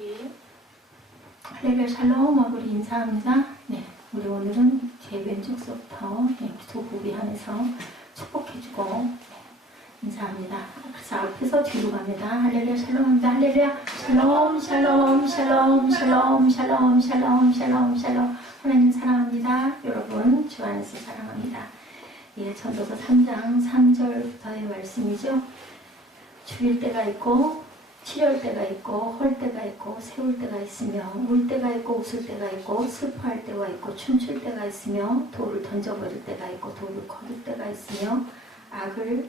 우리 할렐루야 샬롬하고 우리 인사합니다. 네, 우리 오늘은 제 왼쪽서부터 소부비하면서 축복해주고 인사합니다. 그래서 앞에서 뒤로 갑니다. 할렐루야 샬롬합니다. 할렐루야 샬롬 샬롬 샬롬 샬롬 샬롬 샬롬 샬롬 샬롬. 하나님 사랑합니다. 여러분 주 안에서 사랑합니다. 예, 전도서 3장 3절부터의 말씀이죠. 죽일 때가 있고 치료할 때가 있고 헐 때가 있고 세울 때가 있으며 울 때가 있고 웃을 때가 있고 슬퍼할 때가 있고 춤출 때가 있으며 돌을 던져버릴 때가 있고 돌을 거둘 때가 있으며 악을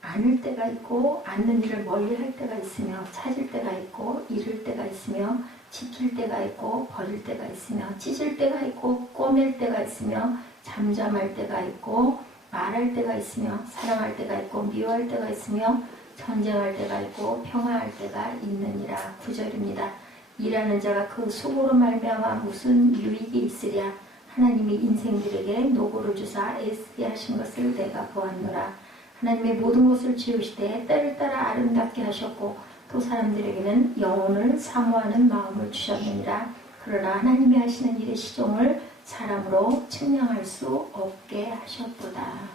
안을 때가 있고 않는 일을 멀리 할 때가 있으며 찾을 때가 있고 잃을 때가 있으며 지킬 때가 있고 버릴 때가 있으며 찢을 때가 있고 꼬맬 때가 있으며 잠잠할 때가 있고 말할 때가 있으며 사랑할 때가 있고 미워할 때가 있으며 전쟁할 때가 있고 평화할 때가 있느니라. 9절입니다. 일하는 자가 그 수고로 말미암아 무슨 유익이 있으랴. 하나님이 인생들에게 노고를 주사 애쓰게 하신 것을 내가 보았노라. 하나님의 모든 것을 지으시되 때를 따라 아름답게 하셨고 또 사람들에게는 영혼을 사모하는 마음을 주셨느니라. 그러나 하나님이 하시는 일의 시종을 사람으로 측량할 수 없게 하셨도다.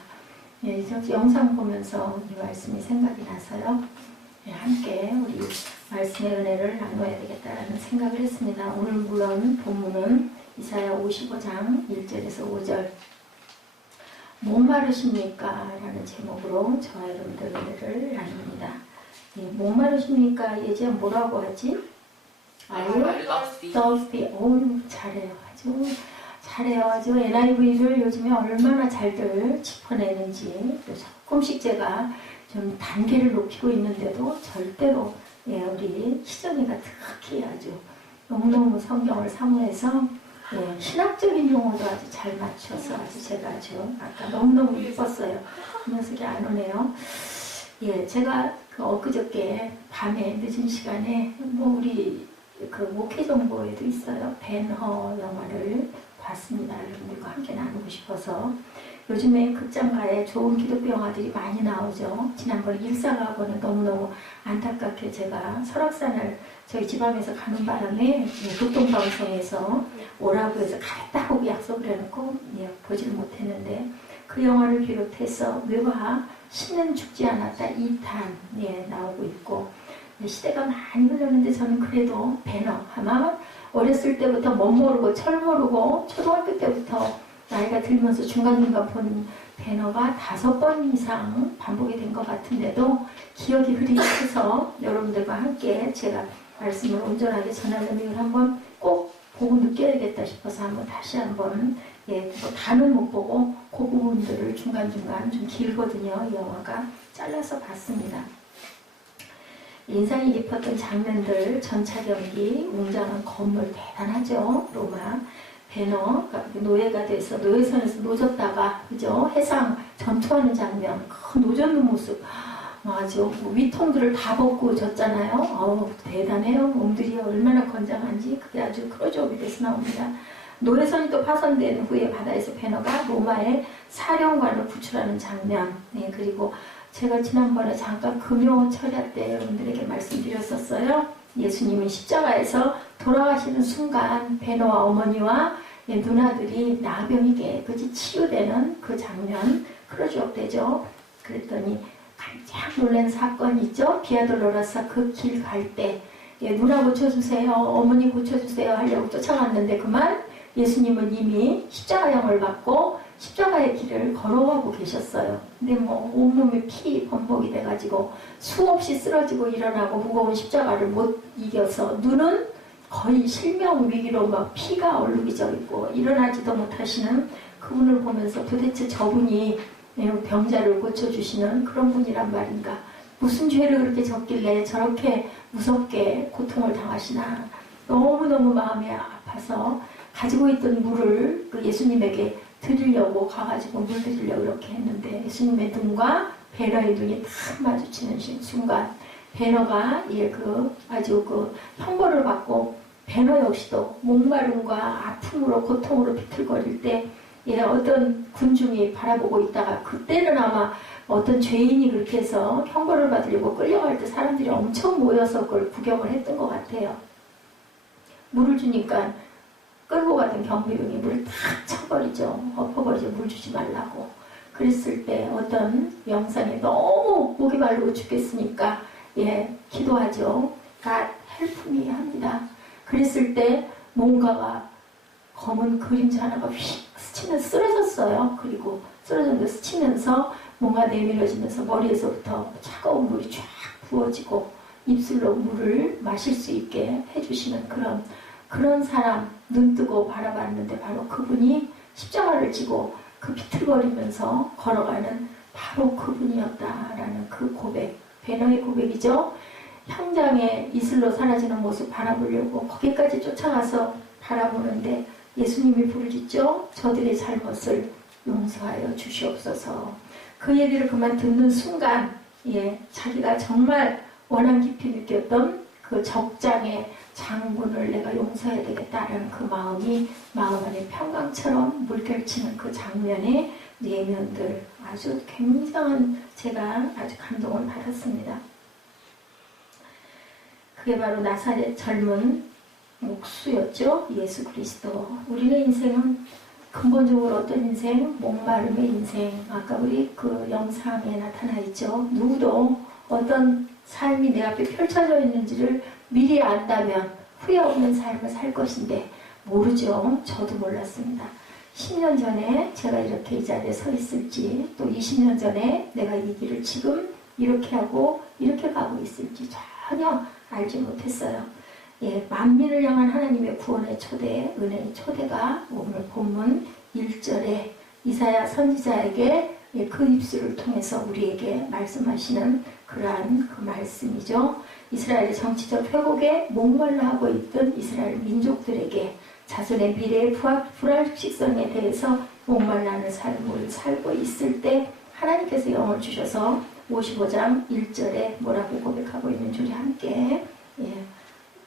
예, 영상 보면서 이 말씀이 생각이 나서요. 예, 함께 우리 말씀의 은혜를 나눠야 되겠다라는 생각을 했습니다. 오늘 물론 본문은 이사야 55장 1절에서 5절 목마르십니까? 라는 제목으로 저와 여러분들 은혜를 나눕니다. 예, 목마르십니까? 예전 뭐라고 하지? Are you thirsty? 오, 잘해요. 아주 NIV를 요즘에 얼마나 잘들 짚어내는지 조금씩 제가 좀 단계를 높이고 있는데도 절대로 예, 우리 희정이가 특히 아주 너무너무 성경을 사모해서 예, 신학적인 용어도 아주 잘 맞춰서 아주 제가 아주 아까 너무너무 이뻤어요. 그 녀석이 안 오네요. 예, 제가 그 엊그저께 밤에 늦은 시간에 뭐 우리 그 목회 정보에도 있어요. 벤허 영화를 봤습니다. 여러분들과 함께 나누고 싶어서. 요즘에 극장가에 좋은 기독교 영화들이 많이 나오죠. 지난번에 일상하고는 너무너무 안타깝게 제가 설악산을 저희 지방에서 가는 바람에 교통방송에서 오라고 해서 가겠다고 약속을 해놓고 보지를 못했는데 그 영화를 비롯해서 외화 신은 죽지 않았다 2탄 나오고 있고 시대가 많이 흘렀는데 저는 그래도 배너 아마 어렸을 때부터 멋 모르고 철 모르고 초등학교 때부터 나이가 들면서 중간중간 본 배너가 5번 이상 반복이 된 것 같은데도 기억이 흐릿해서 여러분들과 함께 제가 말씀을 온전하게 전할 의미를 한번 꼭 보고 느껴야겠다 싶어서 한번 다시 한번 뭐 다는 못 보고 그 부분들을 중간중간 좀 길거든요. 이 영화가 잘라서 봤습니다. 인상이 깊었던 장면들, 전차 경기, 웅장한 건물 대단하죠. 로마 배너 노예가 돼서 노예선에서 노졌다가 그죠 해상 전투하는 장면, 큰 노젓는 모습, 아주 위통들을 다 벗고 졌잖아요. 대단해요. 몸들이 얼마나 건장한지 그게 아주 클로즈업이 돼서 나옵니다. 노예선이 또 파손된 후에 바다에서 배너가 로마의 사령관을 구출하는 장면, 그리고 제가 지난번에 잠깐 금요 철야 때 여러분들에게 말씀드렸었어요. 예수님이 십자가에서 돌아가시는 순간 배너와 어머니와 누나들이 나병이 깨끗이 치유되는 그 장면 클로즈업 되죠. 그랬더니 깜짝 놀란 사건이 있죠. 비아돌로라사 그 길 갈 때 누나 고쳐주세요, 어머니 고쳐주세요 하려고 쫓아갔는데 그만 예수님은 이미 십자가형을 받고 십자가의 길을 걸어가고 계셨어요. 근데 뭐 온몸에 피 범벅이 돼가지고 수없이 쓰러지고 일어나고 무거운 십자가를 못 이겨서 눈은 거의 실명 위기로 막 피가 얼룩이져 있고 일어나지도 못하시는 그분을 보면서 도대체 저분이 병자를 고쳐주시는 그런 분이란 말인가. 무슨 죄를 그렇게 졌길래 저렇게 무섭게 고통을 당하시나. 너무너무 마음이 아파서 가지고 있던 물을 그 예수님에게 드리려고 가가지고 물 드리려고 이렇게 했는데 예수님의 눈과 배너의 눈이 딱 마주치는 순간 배너가 아주 그 형벌을 받고 배너 역시도 목마름과 아픔으로 고통으로 비틀거릴 때 어떤 군중이 바라보고 있다가 그때는 아마 어떤 죄인이 그렇게 해서 형벌을 받으려고 끌려갈 때 사람들이 엄청 모여서 그걸 구경을 했던 것 같아요. 물을 주니까 끌고 가던 경비병이 물을 탁 쳐버리죠. 엎어버리죠. 물 주지 말라고. 그랬을 때 어떤 영상에 너무 목이 마르고 죽겠으니까 기도하죠. God help me 합니다. 그랬을 때 뭔가가 검은 그림자 하나가 휙 스치면서 쓰러졌어요. 그리고 쓰러졌는데 스치면서 뭔가 내밀어지면서 머리에서부터 차가운 물이 쫙 부어지고 입술로 물을 마실 수 있게 해주시는 그런 사람 눈 뜨고 바라봤는데 바로 그분이 십자가를 지고 그 비틀거리면서 걸어가는 바로 그분이었다라는 그 고백, 베너의 고백이죠. 현장에 이슬로 사라지는 모습 바라보려고 거기까지 쫓아가서 바라보는데 예수님이 부르짖죠. 저들의 잘못을 용서하여 주시옵소서. 그 얘기를 그만 듣는 순간 자기가 정말 원한 깊이 느꼈던 그 적장의 장군을 내가 용서해야 되겠다라는 그 마음이 마음 안에 평강처럼 물결치는 그 장면의 내면들 아주 굉장한 제가 아주 감동을 받았습니다. 그게 바로 나사렛 젊은 목수였죠. 예수 그리스도. 우리의 인생은 근본적으로 어떤 인생? 목마름의 인생. 아까 우리 그 영상에 나타나 있죠. 누구도 어떤 삶이 내 앞에 펼쳐져 있는지를 미리 안다면 후회 없는 삶을 살 것인데 모르죠. 저도 몰랐습니다. 10년 전에 제가 이렇게 이 자리에 서 있을지, 또 20년 전에 내가 이 길을 지금 이렇게 하고 이렇게 가고 있을지 전혀 알지 못했어요. 만민을 향한 하나님의 구원의 초대, 은혜의 초대가 오늘 본문 1절에 이사야 선지자에게 그 입술을 통해서 우리에게 말씀하시는 그러한 그 말씀이죠. 이스라엘의 정치적 회복에 목말라 하고 있던 이스라엘 민족들에게 자손의 미래의 불확실성에 대해서 목말라하는 삶을 살고 있을 때 하나님께서 영을 주셔서 55장 1절에 뭐라고 고백하고 있는지 우리 함께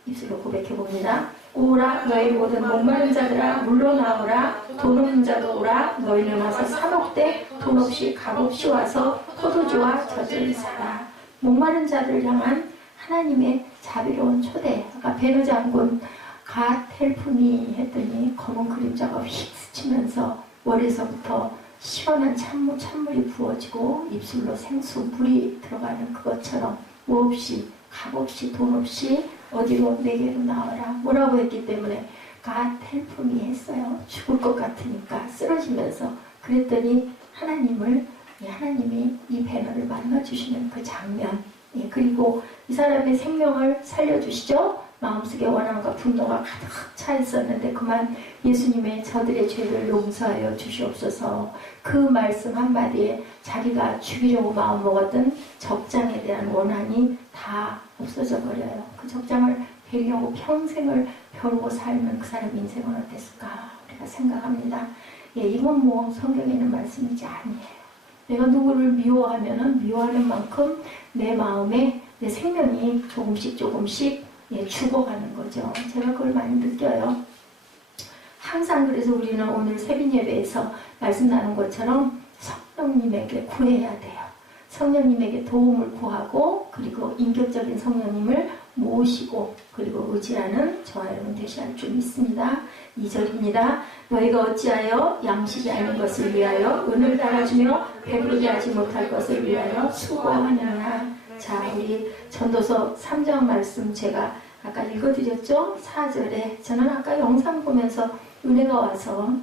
입술로 고백해 봅니다. 오라 너희 모든 목마른 자들아 물러나오라 돈 없는 자도 오라 너희는 와서 사 먹되 돈 없이 값 없이 와서 포도주와 젖을 사라. 목마른 자들을 향한 하나님의 자비로운 초대. 아까 베너 장군 God help me 했더니 검은 그림자가 휙 스치면서 머리에서부터 시원한 찬물이 부어지고 입술로 생수 물이 들어가는 그것처럼 뭐 없이 값 없이 돈 없이 어디로 내게로 나와라 뭐라고 했기 때문에 God help me 했어요. 죽을 것 같으니까 쓰러지면서. 그랬더니 하나님이 이 배너를 만나주시는 그 장면, 그리고 이 사람의 생명을 살려주시죠. 마음속에 원함과 분노가 가득 차 있었는데 그만 예수님의 저들의 죄를 용서하여 주시옵소서. 그 말씀 한마디에 자기가 죽이려고 마음먹었던 적장에 대한 원한이 다 없어져 버려요. 그 적장을 베려고 평생을 벼르고 살면 그 사람 인생은 어땠을까 우리가 생각합니다. 이건 뭐 성경에 있는 말씀이지 아니에요. 내가 누구를 미워하면은 미워하는 만큼 내 마음에 내 생명이 조금씩 죽어가는 거죠. 제가 그걸 많이 느껴요. 항상 그래서 우리는 오늘 새벽 예배에서 말씀 나눈 것처럼 성령님에게 구해야 돼요. 성령님에게 도움을 구하고 그리고 인격적인 성령님을 모시고 그리고 의지하는 저와 여러분 되셔야 줄 믿습니다. 2절입니다. 너희가 어찌하여 양식이 아닌 것을 위하여 은을 달아주며 배부르게 하지 못할 것을 위하여 수고하느냐. 자, 우리 전도서 3장 말씀 제가 아까 읽어드렸죠? 4절에 저는 아까 영상 보면서 은혜가 와서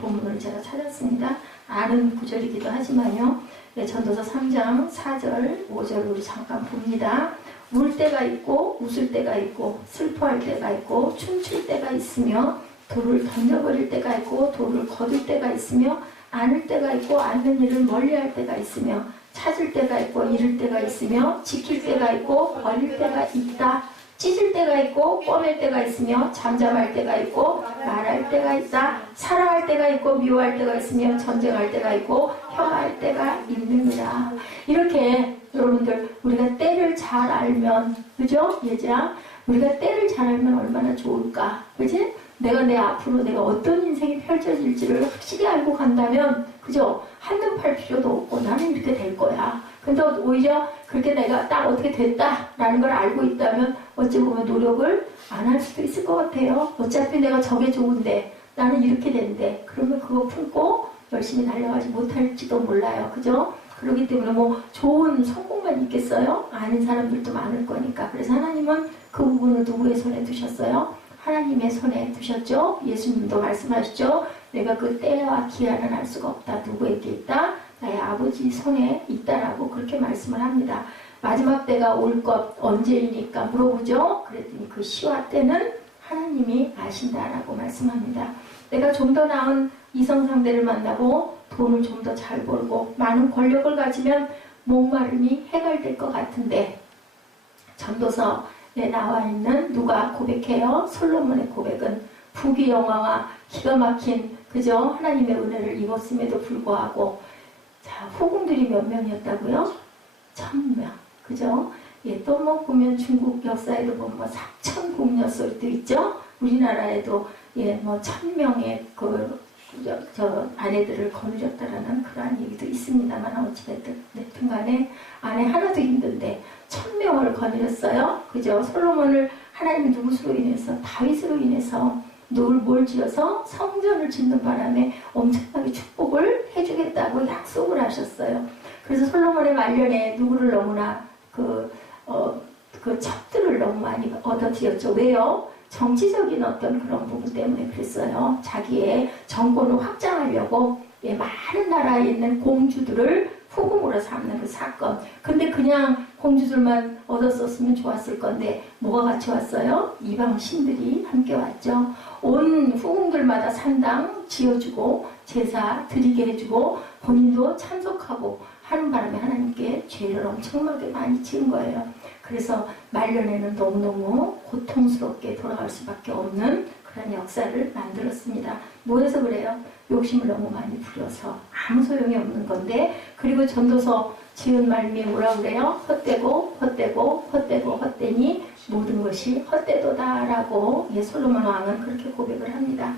본문을 제가 찾았습니다. 아는 구절이기도 하지만요. 전도서 3장 4절 5절을 우리 잠깐 봅니다. 울 때가 있고 웃을 때가 있고 슬퍼할 때가 있고 춤출 때가 있으며 돌을 던져버릴 때가 있고 돌을 거둘 때가 있으며 안을 때가 있고 안는 일을 멀리할 때가 있으며 찾을 때가 있고 잃을 때가 있으며 지킬 때가 있고 버릴 때가 있다. 찢을 때가 있고 꿰맬 때가 있으며 잠잠할 때가 있고 말할 때가 있다. 사랑할 때가 있고 미워할 때가 있으며 전쟁할 때가 있고 혐오할 때가 있느니라. 이렇게 여러분들 우리가 때를 잘 알면, 그죠? 예지야, 우리가 때를 잘 알면 얼마나 좋을까, 그지? 내가 내 앞으로 내가 어떤 인생이 펼쳐질지를 확실히 알고 간다면 그죠? 한눈 팔 필요도 없고 나는 이렇게 될 거야. 근데 오히려 그렇게 내가 딱 어떻게 됐다라는 걸 알고 있다면 어찌 보면 노력을 안 할 수도 있을 것 같아요. 어차피 내가 저게 좋은데 나는 이렇게 된대. 그러면 그거 품고 열심히 달려가지 못할지도 몰라요. 그죠? 그렇기 때문에 뭐 좋은 성공만 있겠어요? 아닌 사람들도 많을 거니까. 그래서 하나님은 그 부분을 누구의 손에 두셨어요? 하나님의 손에 두셨죠. 예수님도 말씀하시죠. 내가 그 때와 기한은 알 수가 없다. 누구에게 있다? 나의 아버지 손에 있다라고 그렇게 말씀을 합니다. 마지막 때가 올 것 언제이니까 물어보죠. 그랬더니 그 시와 때는 하나님이 아신다라고 말씀합니다. 내가 좀 더 나은 이성 상대를 만나고 돈을 좀 더 잘 벌고 많은 권력을 가지면 목마름이 해결될 것 같은데, 전도서에 나와 있는 누가 고백해요? 솔로몬의 고백은 부귀영화와 기가 막힌 그죠? 하나님의 은혜를 입었음에도 불구하고, 자, 후궁들이 몇 명이었다고요? 1000명. 그죠? 예, 또 뭐 보면 중국 역사에도 보면 뭐 4000궁녀소리도 있죠? 우리나라에도 예, 뭐 1000명의 저 아내들을 거느렸다라는 그러한 얘기도 있습니다만, 어찌됐든 간에 아내 하나도 힘든데 1000명을 거느렸어요. 그죠? 솔로몬을 하나님이 누구로 인해서? 다윗으로 인해서 뭘 지어서 성전을 짓는 바람에 엄청나게 축복을 해주겠다고 약속을 하셨어요. 그래서 솔로몬의 말년에 누구를 너무나 그 첩들을 너무 많이 얻어들였죠. 왜요? 정치적인 어떤 그런 부분 때문에 그랬어요. 자기의 정권을 확장하려고 많은 나라에 있는 공주들을 후궁으로 삼는 그 사건. 근데 그냥 공주들만 얻었었으면 좋았을 건데 뭐가 같이 왔어요? 이방 신들이 함께 왔죠. 온 후궁들마다 산당 지어주고 제사 드리게 해주고 본인도 참석하고 하는 바람에 하나님께 죄를 엄청나게 많이 지은 거예요. 그래서 말년에는 너무너무 고통스럽게 돌아갈 수밖에 없는 그런 역사를 만들었습니다. 뭐해서 그래요? 욕심을 너무 많이 부려서 아무 소용이 없는 건데, 그리고 전도서 지은 말씀이 뭐라 그래요? 헛되고 헛되고 헛되고 헛되니 모든 것이 헛되도다라고 솔로몬 왕은 그렇게 고백을 합니다.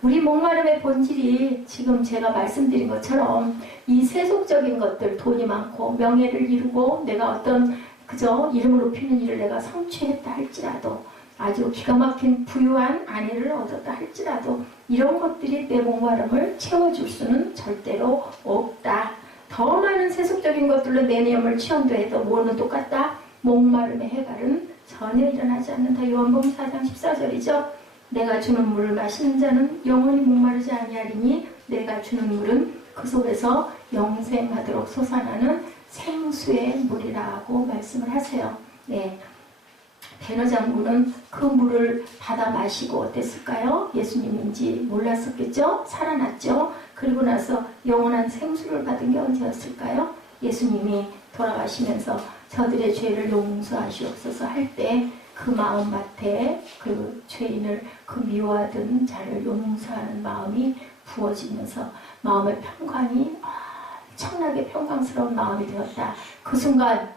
우리 목마름의 본질이 지금 제가 말씀드린 것처럼 이 세속적인 것들, 돈이 많고 명예를 이루고 내가 어떤 그저 이름을 높이는 일을 내가 성취했다 할지라도, 아주 기가 막힌 부유한 아내를 얻었다 할지라도 이런 것들이 내 목마름을 채워줄 수는 절대로 없다. 더 많은 세속적인 것들로 내 내용을 치원도해도 뭐는 똑같다? 목마름의 해갈은 전혀 일어나지 않는다. 요한복음 4장 14절이죠. 내가 주는 물을 마시는 자는 영원히 목마르지 아니하리니 내가 주는 물은 그 속에서 영생하도록 솟아나는 생수의 물이라고 말씀을 하세요. 네. 베너 장군은 그 물을 받아 마시고 어땠을까요? 예수님인지 몰랐었겠죠? 살아났죠? 그리고 나서 영원한 생수를 받은 게 언제였을까요? 예수님이 돌아가시면서 저들의 죄를 용서하시옵소서 할 때 그 마음밭에 그 죄인을, 그 미워하던 자를 용서하는 마음이 부어지면서 마음의 평강이 엄청나게 평강스러운 마음이 되었다. 그 순간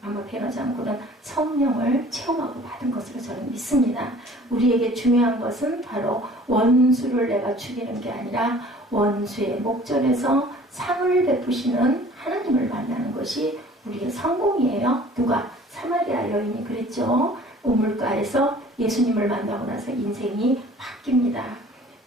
아마 베너 장군은 성령을 체험하고 받은 것으로 저는 믿습니다. 우리에게 중요한 것은 바로 원수를 내가 죽이는 게 아니라 원수의 목전에서 상을 베푸시는 하나님을 만나는 것이 우리의 성공이에요. 누가? 사마리아 여인이 그랬죠. 우물가에서 예수님을 만나고 나서 인생이 바뀝니다.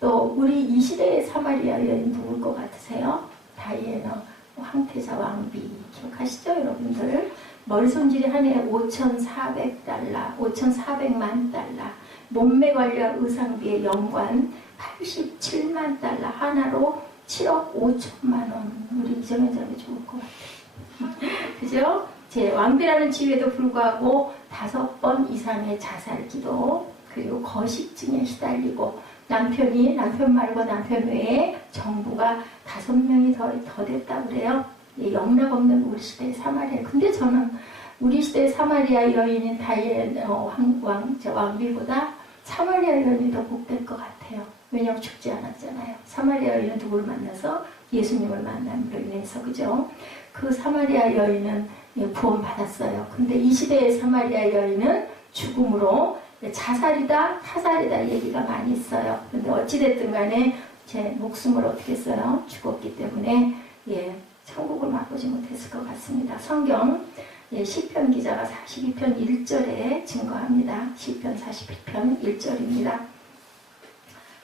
또 우리 이 시대의 사마리아 여인 누굴 것 같으세요? 다이애나 황태자 왕비 기억하시죠, 여러분들? 머리 손질이 한 해에 5,400달러, 5,400만 달러, 몸매 관련 의상비의 연관 87만 달러, 하나로 7억 5천만 원. 우리 이정현 자매 좋을 것 같아요. 그죠? 제 왕비라는 지위에도 불구하고 5번 이상의 자살 기도, 그리고 거식증에 시달리고 남편 말고 남편 외에 정부가 5명이 더 됐다고 그래요. 영락 없는 우리 시대의 사마리아. 근데 저는 우리 시대의 사마리아 여인인 다이앤 왕비보다 사마리아 여인이 더 복될 것 같아요. 왜냐하면 죽지 않았잖아요. 사마리아 여인은 누구를 만나서? 예수님을 만남으로 인해서. 그죠? 그 사마리아 여인은 구원받았어요. 근데 이 시대의 사마리아 여인은 죽음으로 자살이다, 타살이다 얘기가 많이 있어요. 근데 어찌됐든 간에 제 목숨을 어떻게 했어요? 죽었기 때문에 천국을 맛보지 못했을 것 같습니다. 성경 시편 기자가 42편 1절에 증거합니다. 시편 42편 1절입니다.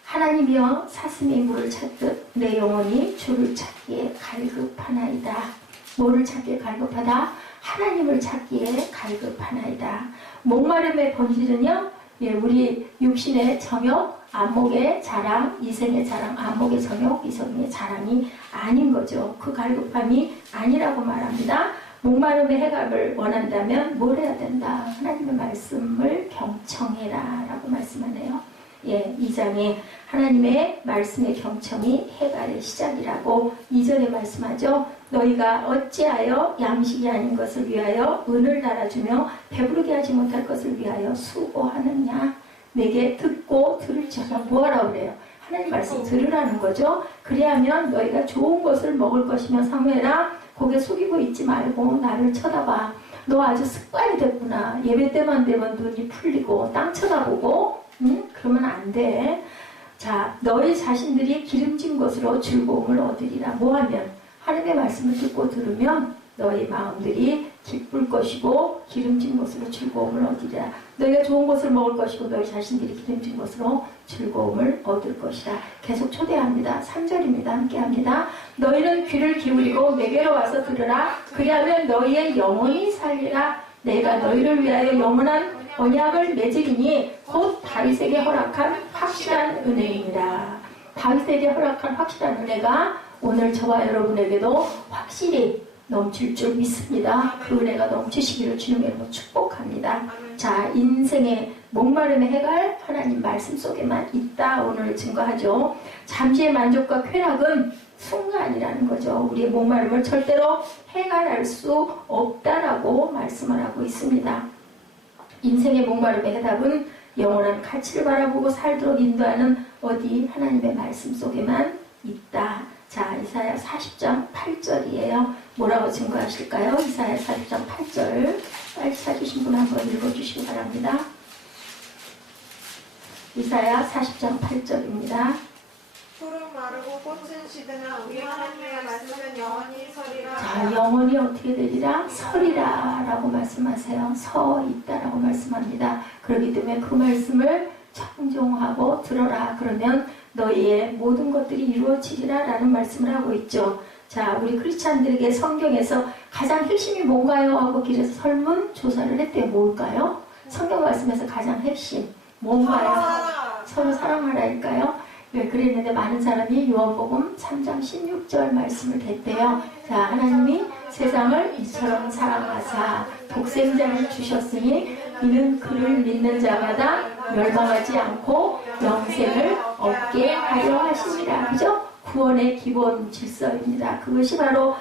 하나님이여 사슴이 물을 찾듯 내 영혼이 주를 찾기에 갈급하나이다. 뭐를 찾기에 갈급하다? 하나님을 찾기에 갈급하나이다. 목마름의 본질은요, 우리 육신의 정욕, 안목의 자랑, 이생의 자랑, 안목의 정욕, 이성의 자랑이 아닌 거죠. 그 갈급함이 아니라고 말합니다. 목마름의 해답을 원한다면 뭘 해야 된다? 하나님의 말씀을 경청해라 라고 말씀하네요. 2장에 하나님의 말씀의 경청이 해갈의 시작이라고 2절에 말씀하죠. 너희가 어찌하여 양식이 아닌 것을 위하여 은을 달아주며 배부르게 하지 못할 것을 위하여 수고하느냐. 내게 듣고 들을지어다. 뭐하라고 그래요? 하나님 말씀 들으라는 거죠. 그리하면 너희가 좋은 것을 먹을 것이며 사무엘아 고개 숙이고 있지 말고 나를 쳐다봐. 너 아주 습관이 됐구나. 예배 때만 되면 눈이 풀리고 땅 쳐다보고 그러면 안 돼. 자, 너희 자신들이 기름진 것으로 즐거움을 얻으리라. 뭐하면? 하나님의 말씀을 듣고 들으면 너희 마음들이 기쁠 것이고 기름진 것으로 즐거움을 얻으리라. 너희가 좋은 것을 먹을 것이고 너희 자신들이 기름진 것으로 즐거움을 얻을 것이라. 계속 초대합니다. 3절입니다. 함께합니다. 너희는 귀를 기울이고 내게로 와서 들으라. 그리하면 너희의 영혼이 살리라. 내가 너희를 위하여 영원한 언약을 맺으리니 곧 다윗에게 허락한 확실한 은혜입니다. 다윗에게 허락한 확실한 은혜가 오늘 저와 여러분에게도 확실히 넘칠 줄 믿습니다. 그 은혜가 넘치시기를 주님의 이름으로 축복합니다. 자, 인생의 목마름의 해갈 하나님 말씀 속에만 있다 오늘 증거하죠. 잠시의 만족과 쾌락은 순간이라는 거죠. 우리의 목마름을 절대로 해갈할 수 없다라고 말씀을 하고 있습니다. 인생의 목마름의 해답은 영원한 가치를 바라보고 살도록 인도하는 어디 하나님의 말씀 속에만 있다. 자, 이사야 40장 8절이에요. 뭐라고 증거하실까요? 이사야 40장 8절 빨리 찾으신 분 한번 읽어주시기 바랍니다. 이사야 40장 8절입니다. 풀은 마르고 꽃은 시드나 우리 하나님의 말씀은 영원히 서리라. 자, 영원히 어떻게 되리라? 서리라 라고 말씀하세요. 서 있다라고 말씀합니다. 그렇기 때문에 그 말씀을 청종하고 들어라. 그러면 너희의 모든 것들이 이루어지리라 라는 말씀을 하고 있죠. 자, 우리 크리스찬들에게 성경에서 가장 핵심이 뭔가요? 하고 길에서 설문조사를 했대요. 뭘까요? 성경 말씀에서 가장 핵심 뭔가요? 서로 사랑하라일까요? 왜 그랬는데 많은 사람이 요한복음 3장 16절 말씀을 댔대요. 자, 하나님이 세상을 이처럼 사랑하사 독생자를 주셨으니 이는 그를 믿는 자마다 멸망하지 않고 영생을 얻게 하려 하심이라. 그죠? 구원의 기본 질서입니다. 그것이 바로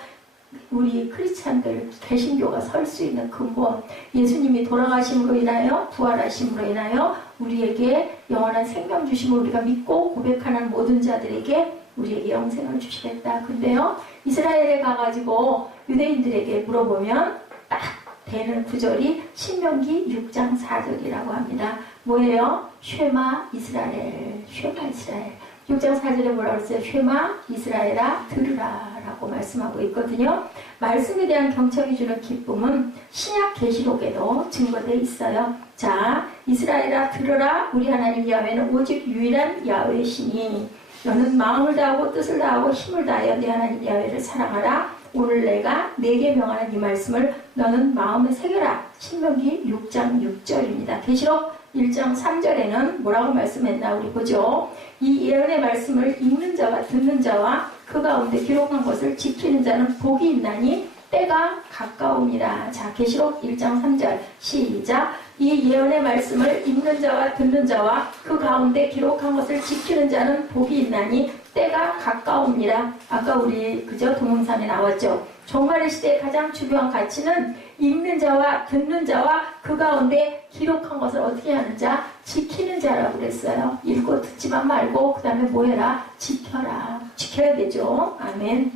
우리 크리스찬들 개신교가 설 수 있는 근본. 예수님이 돌아가심으로 인하여 부활하심으로 인하여 우리에게 영원한 생명 주심을 우리가 믿고 고백하는 모든 자들에게 우리에게 영생을 주시겠다. 근데요, 이스라엘에 가가지고 유대인들에게 물어보면 딱 되는 구절이 신명기 6장 4절이라고 합니다. 뭐예요? 쉐마 이스라엘, 쉐마 이스라엘. 6장 4절에 뭐라고 했어요? 쉐마 이스라엘아 들으라 라고 말씀하고 있거든요. 말씀에 대한 경청이 주는 기쁨은 신약 계시록에도 증거되어 있어요. 자, 이스라엘아 들으라. 우리 하나님 야훼는 오직 유일한 야훼시니 너는 마음을 다하고 뜻을 다하고 힘을 다하여 내 하나님 야훼를 사랑하라. 오늘 내가 내게 명하는 이 말씀을 너는 마음에 새겨라. 신명기 6장 6절입니다. 계시록 1장 3절에는 뭐라고 말씀했나 우리 보죠. 이 예언의 말씀을 읽는 자와 듣는 자와 그 가운데 기록한 것을 지키는 자는 복이 있나니 때가 가까움이라. 자, 계시록 1장 3절 시작. 이 예언의 말씀을 읽는 자와 듣는 자와 그 가운데 기록한 것을 지키는 자는 복이 있나니 때가 가까움이라. 아까 우리 그저 동영상에 나왔죠. 종말의 시대의 가장 중요한 가치는 읽는 자와 듣는 자와 그 가운데 기록한 것을 어떻게 하는 자? 지키는 자라고 그랬어요. 읽고 듣지만 말고 그 다음에 뭐 해라? 지켜라. 지켜야 되죠. 아멘.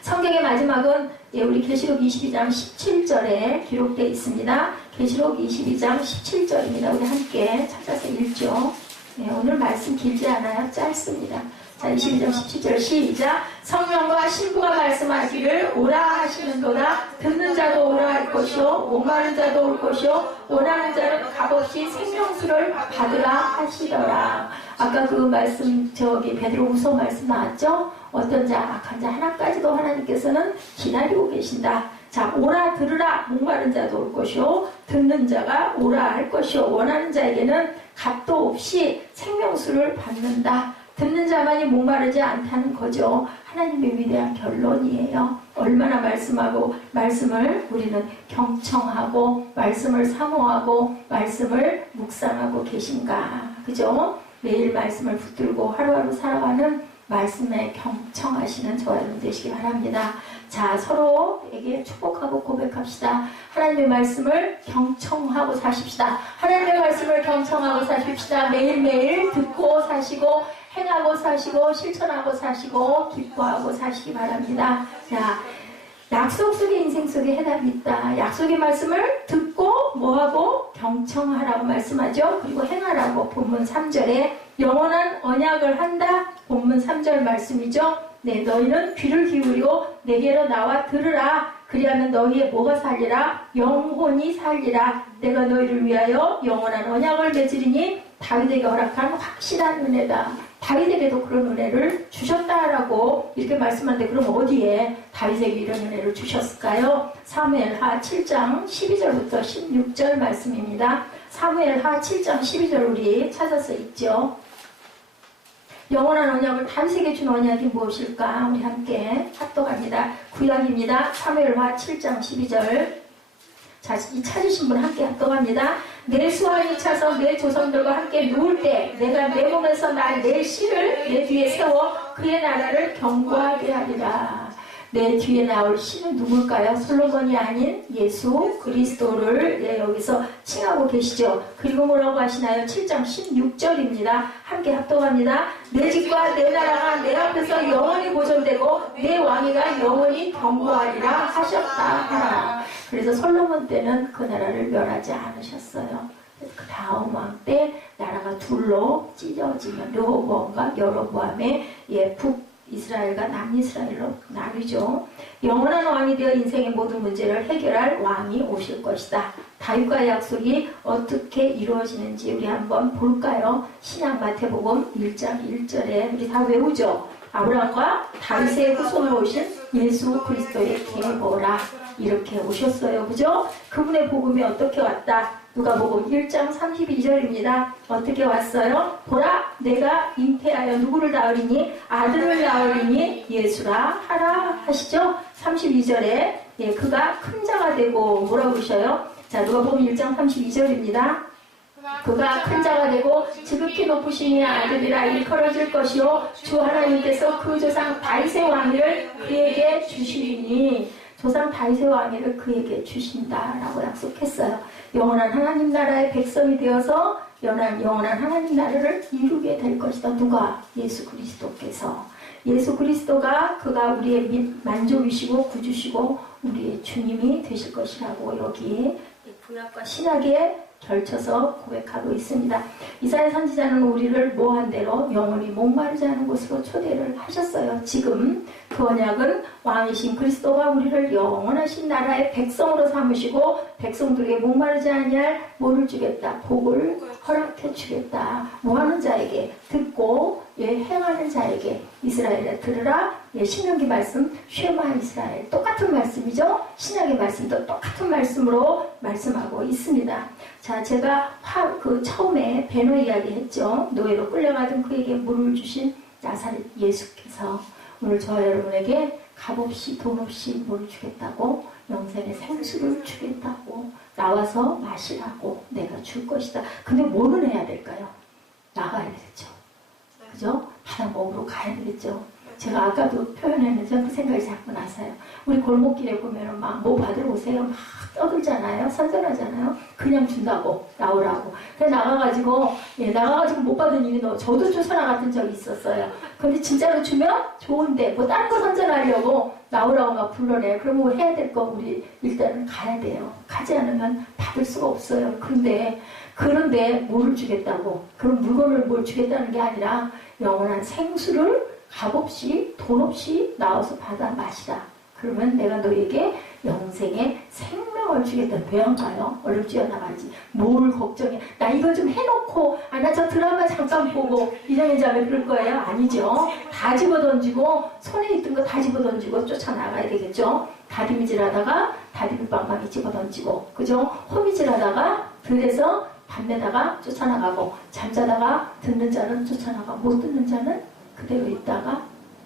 성경의 마지막은 우리 계시록 22장 17절에 기록되어 있습니다. 계시록 22장 17절입니다. 우리 함께 찾아서 읽죠. 네, 오늘 말씀 길지 않아요. 짧습니다. 자, 22절, 17절 시작. 성령과 신부가 말씀하기를 오라 하시는도다. 듣는 자도 오라 할 것이요 목마른 자도 올 것이요 원하는 자는 값없이 생명수를 받으라 하시더라. 아까 그 말씀 베드로후서 말씀 나왔죠? 어떤 자 악한 자 하나까지도 하나님께서는 기다리고 계신다. 자, 오라 들으라. 목마른 자도 올 것이요 듣는 자가 오라 할 것이요 원하는 자에게는 값도 없이 생명수를 받는다. 듣는 자만이 목마르지 않다는 거죠. 하나님의 위대한 결론이에요. 얼마나 말씀을 우리는 경청하고 말씀을 사모하고 말씀을 묵상하고 계신가. 그죠? 매일 말씀을 붙들고 하루하루 살아가는 말씀에 경청하시는 저와 여러분 되시기 바랍니다. 자, 서로에게 축복하고 고백합시다. 하나님의 말씀을 경청하고 사십시다. 하나님의 말씀을 경청하고 사십시다. 매일매일 듣고 사시고 행하고 사시고 실천하고 사시고 기뻐하고 사시기 바랍니다. 자, 약속 속에 인생 속에 해답이 있다. 약속의 말씀을 듣고 뭐하고 경청하라고 말씀하죠. 그리고 행하라고 본문 3절에 영원한 언약을 한다. 본문 3절 말씀이죠. 네, 너희는 귀를 기울이고 내게로 나와 들으라. 그리하면 너희의 뭐가 살리라? 영혼이 살리라. 내가 너희를 위하여 영원한 언약을 맺으리니 다윗에게 허락한 확실한 은혜다. 다윗에게도 그런 은혜를 주셨다라고 이렇게 말씀하는데 그럼 어디에 다윗에게 이런 은혜를 주셨을까요? 사무엘하 7장 12절부터 16절 말씀입니다. 사무엘하 7장 12절 우리 찾아서 읽죠. 영원한 언약을 다윗에게 준 언약이 무엇일까? 우리 함께 합독합니다. 구약입니다. 사무엘하 7장 12절. 자, 이 찾으신 분 함께 합독합니다. 내 수완이 차서 내 조상들과 함께 누울 때 내가 내 몸에서 내 씨를 내 뒤에 세워 그의 나라를 견고하게 하리라. 내 뒤에 나올 씨는 누굴까요? 솔로몬이 아닌 예수 그리스도를 여기서 칭하고 계시죠. 그리고 뭐라고 하시나요? 7장 16절입니다. 함께 합독합니다. 내 집과 내 나라가 내 앞에서 영원히 보존되고 내 왕위가 영원히 견고하리라 하셨다 하라. 그래서 솔로몬 때는 그 나라를 멸하지 않으셨어요. 그 다음 왕 때 나라가 둘로 찢어지면 르호보암과 여로보암의 북이스라엘과 남이스라엘로 나뉘죠. 영원한 왕이 되어 인생의 모든 문제를 해결할 왕이 오실 것이다. 다윗과의 약속이 어떻게 이루어지는지 우리 한번 볼까요? 신약 마태복음 1장 1절에 우리 다 외우죠. 아브라함과 다윗의 후손으로 오신 예수 그리스도의 계보라. 이렇게 오셨어요. 그죠? 그분의 복음이 어떻게 왔다? 누가복음 1장 32절입니다. 어떻게 왔어요? 보라, 내가 잉태하여 누구를 낳으리니? 아들을 낳으리니 예수라 하라 하시죠? 32절에 그가 큰 자가 되고 뭐라고 그러셔요? 자, 누가복음 1장 32절입니다. 그가 큰 자가 되고 지극히 높으신 아들이라 일컬어질 것이요 주 하나님께서 그 조상 다윗의 왕위를 그에게 주시리니. 조상 다윗의 왕위를 그에게 주신다라고 약속했어요. 영원한 하나님 나라의 백성이 되어서 영원한 하나님 나라를 이루게 될 것이다. 누가? 예수 그리스도께서. 예수 그리스도가 그가 우리의 만족이시고 구주시고 우리의 주님이 되실 것이라고 여기 구약과 신약에 결쳐서 고백하고 있습니다. 이사야 선지자는 우리를 모한 대로 영원히 목마르지 않은 곳으로 초대를 하셨어요. 지금 그 언약은 왕이신 그리스도가 우리를 영원하신 나라의 백성으로 삼으시고 백성들에게 목마르지 아니할 뭐를 주겠다. 복을 허락해 주겠다. 모하는 자에게 듣고 행하는 자에게 이스라엘에 들으라. 신명기 말씀 쉐마 이스라엘 똑같은 말씀이죠. 신약의 말씀도 똑같은 말씀으로 말씀하고 있습니다. 자, 제가 처음에 배노 이야기 했죠. 노예로 끌려가던 그에게 물을 주신 나사렛 예수께서 오늘 저와 여러분에게 값없이 돈 없이 물을 주겠다고 영생의 생수를 주겠다고 나와서 마시라고 내가 줄 것이다. 근데 뭐를 해야 될까요? 나가야 되겠죠. 그죠? 바다 먹으러 가야 되겠죠. 제가 아까도 표현했는데 그 생각이 자꾸 나서요. 우리 골목길에 보면은 막 뭐 받으러 오세요. 막 떠들잖아요. 선전하잖아요. 그냥 준다고 나오라고. 그래서 나가가지고 못 받은 일이 저도 쫓아나 같은 적이 있었어요. 근데 진짜로 주면 좋은데 뭐 다른 거 선전하려고 나오라고 막 불러내. 그럼 뭐 해야 될 거 우리 일단은 가야 돼요. 가지 않으면 받을 수가 없어요. 그런데 뭐를 주겠다고? 그런 물건을 뭘 주겠다는 게 아니라 영원한 생수를 값없이 돈 없이 나와서 받아 마시라. 그러면 내가 너에게 영생의 생명을 주겠다. 왜 안 가요? 어렵지 않아가지. 뭘 걱정해. 나 이거 좀 해놓고 나 저 드라마 잠깐 보고 이장의 자매 그럴 거예요? 아니죠. 다 집어던지고 손에 있던 거 다 집어던지고 쫓아나가야 되겠죠. 다리미질 하다가 다리미빵빵이 집어던지고 그죠? 호미질 하다가 들에서 밤에다가 쫓아나가고 잠자다가 듣는 자는 쫓아나가 못 듣는 자는 그대로 있다가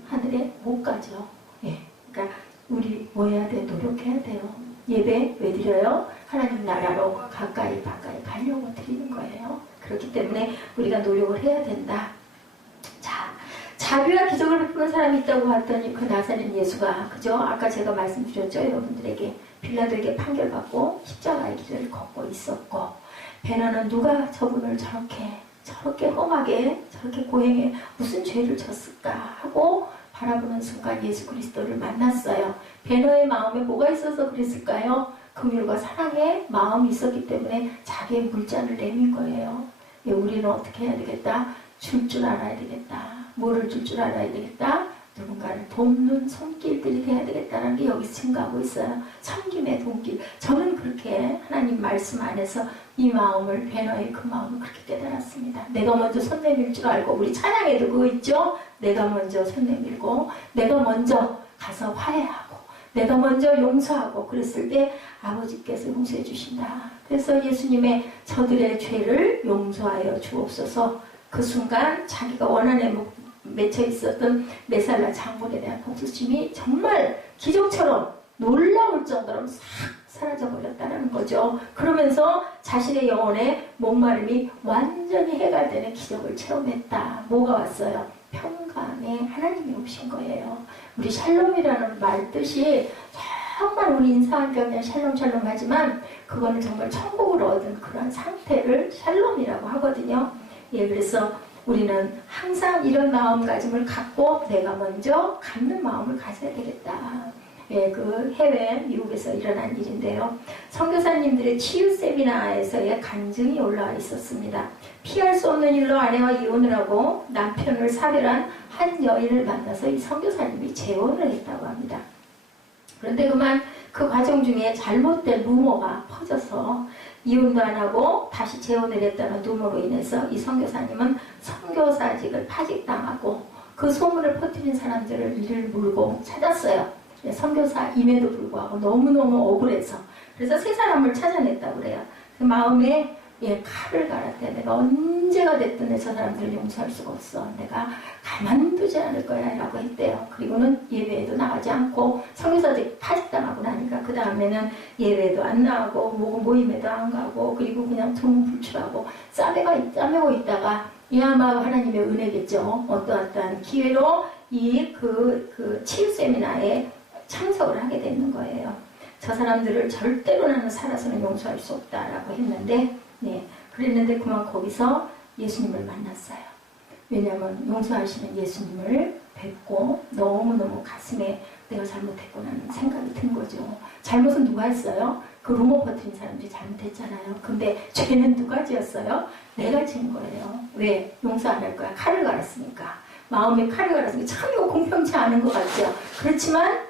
하늘에 못 가죠. 예. 그러니까 우리 뭐 해야 돼? 노력해야 돼요. 예배 왜 드려요? 하나님 나라로 가까이 가려고 드리는 거예요. 그렇기 때문에 우리가 노력을 해야 된다. 자, 자비와 기적을 베푸는 사람이 있다고 봤더니 그 나사렛 예수가 그죠? 아까 제가 말씀드렸죠? 여러분들에게 빌라도에게 판결받고 십자가의 길을 걷고 있었고 베나는 누가 저분을 저렇게 험하게 저렇게 고행해 무슨 죄를 졌을까 하고 바라보는 순간 예수 그리스도를 만났어요. 베너의 마음에 뭐가 있어서 그랬을까요? 긍휼과 사랑의 마음이 있었기 때문에 자기의 물잔을 내민 거예요. 예, 우리는 어떻게 해야 되겠다? 줄 줄 알아야 되겠다. 뭐를 줄 줄 알아야 되겠다? 누군가를 돕는 손길들이 돼야 되겠다는 게 여기 증가하고 있어요. 섬김의 손길. 저는 그렇게 하나님 말씀 안에서 이 마음을 베너의 그 마음을 그렇게 깨달았습니다. 내가 먼저 손 내밀 줄 알고 우리 찬양에도 그거 있죠? 내가 먼저 손 내밀고 내가 먼저 가서 화해하고 내가 먼저 용서하고 그랬을 때 아버지께서 용서해 주신다. 그래서 예수님의 저들의 죄를 용서하여 주옵소서. 그 순간 자기가 원한에 맺혀 있었던 메살라 장군에 대한 복수심이 정말 기적처럼 놀라울 정도로 싹 사라져버렸다는 거죠. 그러면서 자신의 영혼의 목마름이 완전히 해결되는 기적을 체험했다. 뭐가 왔어요? 평강의 하나님이 오신 거예요. 우리 샬롬이라는 말 뜻이 정말 우리 인사환경에 샬롬 하지만 그거는 정말 천국을 얻은 그런 상태를 샬롬이라고 하거든요. 예, 그래서 우리는 항상 이런 마음가짐을 갖고 내가 먼저 갖는 마음을 가져야 되겠다. 예, 그 해외 미국에서 일어난 일인데요. 선교사님들의 치유 세미나에서의 간증이 올라와 있었습니다. 피할 수 없는 일로 아내와 이혼을 하고 남편을 사별한 한 여인을 만나서 이 선교사님이 재혼을 했다고 합니다. 그런데 그만 그 과정 중에 잘못된 루머가 퍼져서 이혼도 안 하고 다시 재혼을 했다는 루머로 인해서 이 선교사님은 선교사직을 파직당하고 그 소문을 퍼뜨린 사람들을 이를 물고 찾았어요. 선교사임에도 불구하고 너무너무 억울해서 그래서 세 사람을 찾아냈다고 그래요. 그 마음에 칼을 갈았대. 내가 언제가 됐든 저 사람들을 용서할 수가 없어. 내가 가만두지 않을 거야 라고 했대요. 그리고는 예배에도 나가지 않고 선교사직 파직당하고 나니까 그 다음에는 예배에도 안 나가고 모임에도 안 가고 그리고 그냥 두문불출하고 싸매고 있다가 아마 하나님의 은혜겠죠. 어떠한 기회로 그 치유 세미나에 참석을 하게 되는 거예요. 저 사람들을 절대로 나는 살아서는 용서할 수 없다라고 했는데 그랬는데 그만 거기서 예수님을 만났어요. 왜냐하면 용서하시는 예수님을 뵙고 너무너무 가슴에 내가 잘못했구나는 생각이 든 거죠. 잘못은 누가 했어요? 그 루머 퍼뜨린 사람들이 잘못했잖아요. 근데 죄는 누가 지었어요? 내가 지은 거예요. 왜? 용서 안 할 거야. 칼을 갈았으니까. 마음에 칼을 갈았으니까 참 이거 공평치 않은 것 같죠. 그렇지만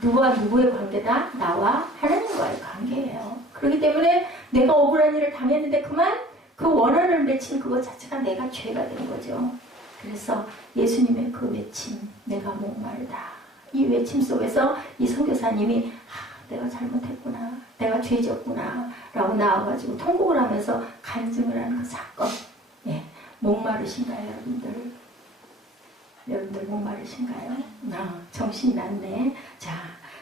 누구와 누구의 관계다? 나와 하나님과의 관계예요. 그렇기 때문에 내가 억울한 일을 당했는데 그만 그 원한을 맺힌 그것 자체가 내가 죄가 된 거죠. 그래서 예수님의 그 외침, 내가 목마르다. 이 외침 속에서 이 선교사님이 내가 잘못했구나. 내가 죄졌구나. 라고 나와가지고 통곡을 하면서 간증을 하는 그 사건. 목마르신가요, 여러분들? 여러분들 목마르신가요? 정신 났네. 자,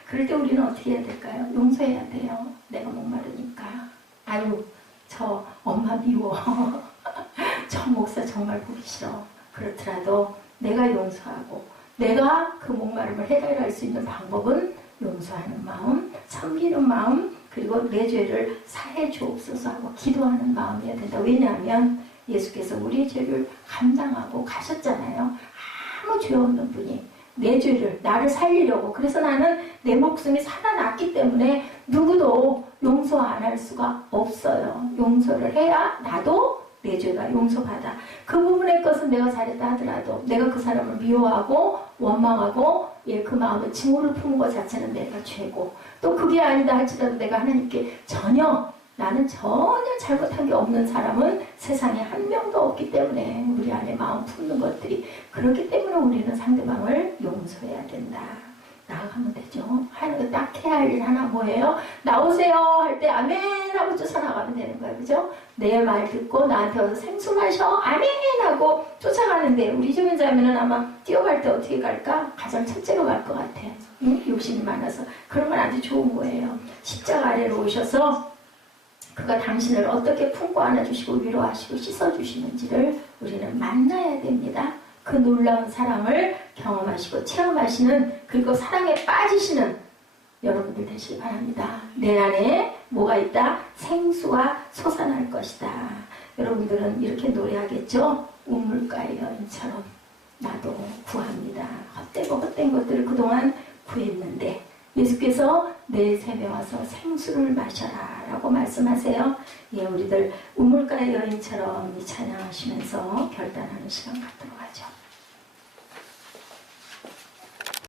그럴 때 우리는 어떻게 해야 될까요? 용서해야 돼요. 내가 목마르니까. 아유, 저 엄마 미워. 저 목사 정말 보기 싫어. 그렇더라도 내가 용서하고 내가 그 목마름을 해결할 수 있는 방법은 용서하는 마음, 섬기는 마음, 그리고 내 죄를 사해 주옵소서 하고 기도하는 마음이어야 된다. 왜냐하면 예수께서 우리의 죄를 감당하고 가셨잖아요. 아무 죄 없는 분이 내 죄를 나를 살리려고. 그래서 나는 내 목숨이 살아났기 때문에 누구도 용서 용서 안 할 수가 없어요. 용서를 해야 나도 내 죄가 용서받아. 그 부분의 것은 내가 잘했다 하더라도 내가 그 사람을 미워하고 원망하고 그 마음에 증오를 품은 것 자체는 내가 죄고, 또 그게 아니다 할지라도 내가 하나님께 나는 전혀 잘못한 게 없는 사람은 세상에 한 명도 없기 때문에 우리 안에 마음 품는 것들이, 그렇기 때문에 우리는 상대방을 용서해야 된다. 나아가면 되죠. 하나님께 딱 해야 할 일 하나 뭐예요? 나오세요 할 때 아멘 하고 쫓아나가면 되는 거예요. 그죠? 내 말 듣고 나한테 와서 생수 마셔 아멘 하고 쫓아가는데, 우리 주변자면은 아마 뛰어갈 때 어떻게 갈까? 가장 첫째로 갈 것 같아요. 욕심이 많아서. 그런 건 아주 좋은 거예요. 십자가 아래로 오셔서 그가 당신을 어떻게 품고 안아주시고 위로하시고 씻어주시는지를 우리는 만나야 됩니다. 그 놀라운 사랑을 경험하시고 체험하시는, 그리고 사랑에 빠지시는 여러분들 되시기 바랍니다. 내 안에 뭐가 있다? 생수가 솟아날 것이다. 여러분들은 이렇게 노래하겠죠? 우물가의 여인처럼 나도 구합니다. 헛되고 헛된 것들을 그동안 구했는데 예수께서 내 삶에 와서 생수를 마셔라 라고 말씀하세요. 우리들 우물가의 여인처럼 이 찬양하시면서 결단하는 시간 갖도록 하죠.